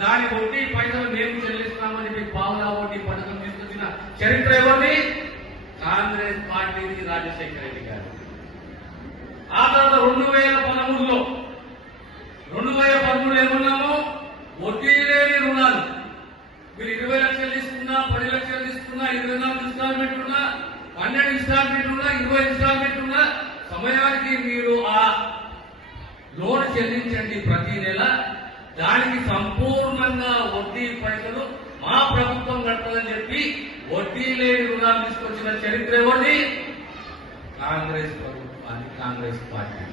దాని వడ్డీ పైసలు మేము చెల్లిస్తామని మీకు పావులా వడ్డీ పథకం తీసుకొచ్చిన చరిత్ర ఎవరిది? కాంగ్రెస్ పార్టీకి రాజశేఖర రెడ్డి గారు. ఆ తర్వాత రెండు వేల పదమూడులో రెండు వేల పదమూడు ఏమన్నాము? వడ్డీ లేని రుణాలు. మీరు ఇరవై లక్షలు తీసుకున్నా పది లక్షలు తీసుకున్నా ఇరవై నాలుగు ఇన్స్టాల్మెంట్ ఉన్నా పన్నెండు ఇన్స్టాల్మెంట్ ఉన్నా ఇరవై ఇన్స్టాల్మెంట్ ఉన్నా సమయానికి మీరు ఆ లోన్ చెల్లించండి ప్రతి నెల. దానికి సంపూర్ణంగా వడ్డీ పైసలు మా ప్రభుత్వం కట్టదని చెప్పి వడ్డీ లేని రుణాలు తీసుకొచ్చిన చరిత్ర ఎవరిది? కాంగ్రెస్ ప్రభుత్వాన్ని కాంగ్రెస్ పార్టీ.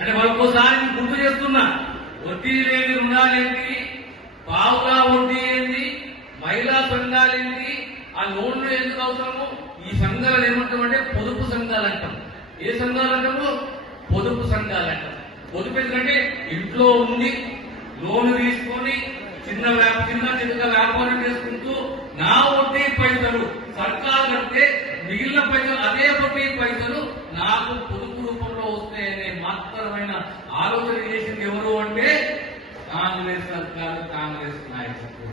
అంటే మరొకసారి గుర్తు చేస్తున్నా వడ్డీ లేని రుణాలు ఏంటి? బావుగా వడ్డీ ఏంటి? మహిళా సంఘాలు ఏంటి? ఆ లోన్లు ఎందుకు అవసరము? ఈ సంఘాలు ఏమంటామంటే పొదుపు సంఘాలు అంటాం. ఏ సంఘాలు అంటాము పొదుపు సంఘాలు అంటాం. పొదుపు ఎందుకంటే ఇంట్లో ఉండి లోన్ తీసుకొని చిన్న చిన్న చిన్న వ్యాపారం చేసుకుంటూ నా వడ్డీ పైసలు సర్కార్ కడితే మిగిలిన పైసలు అదే వడ్డీ పైసలు నాకు పొదుపు రూపంలో వస్తాయనే మాత్రమైన ఆలోచన చేసింది ఎవరు అంటే కాంగ్రెస్ సర్కారు కాంగ్రెస్ నాయకులు.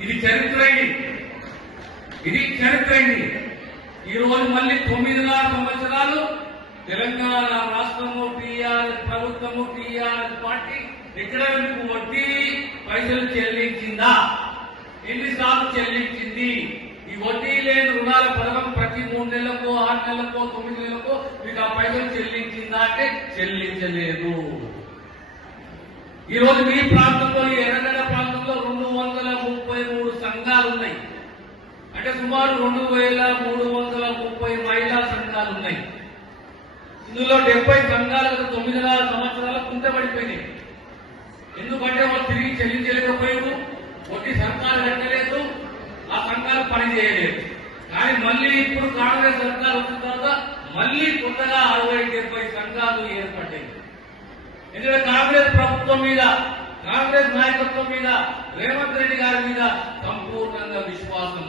ఇది చరిత్ర ఇది. చరిత్ర ఈ రోజు మళ్ళీ తొమ్మిదిన్నర సంవత్సరాలు తెలంగాణ రాష్ట్రము టీఆర్ఎస్ ప్రభుత్వము టీఆర్ఎస్ పార్టీ ఎక్కడ పైసలు చెల్లించిందా? ఎన్నిసార్లు చెల్లించింది? ఈ వడ్డీ లేని రుణాల పథకం ప్రతి మూడు నెలలకు ఆరు నెలలకు తొమ్మిది నెలలకు మీకు ఆ పైసలు చెల్లించిందా అంటే చెల్లించలేదు. ఈ రోజు మీ ప్రాంతంలో ఎర్రగడ్డ ప్రాంతంలో రెండు వందల ముప్పై మూడు సంఘాలు ఉన్నాయి. అంటే సుమారు రెండు వేల మూడు వందల ముప్పై మహిళా సంఘాలు ఉన్నాయి. ఇందులో డెబ్బై సంఘాలు తొమ్మిదిన్నర సంవత్సరాలు కుంటపడిపోయినాయి ఎందుకంటే తిరిగి చెల్లించలేకపోయాము ఒకటి సర్కారు కట్టలేదు ఆ సంఘాలు పనిచేయలేదు కానీ మళ్ళీ ఇప్పుడు కాంగ్రెస్ సర్కారు వచ్చిన తర్వాత మళ్ళీ కొత్తగా అరవై డెబ్బై సంఘాలు ఏర్పడ్డాయి. ఎందుకంటే కాంగ్రెస్ ప్రభుత్వం మీద కాంగ్రెస్ నాయకత్వం మీద రేవంత్ రెడ్డి గారి మీద సంపూర్ణంగా విశ్వాసం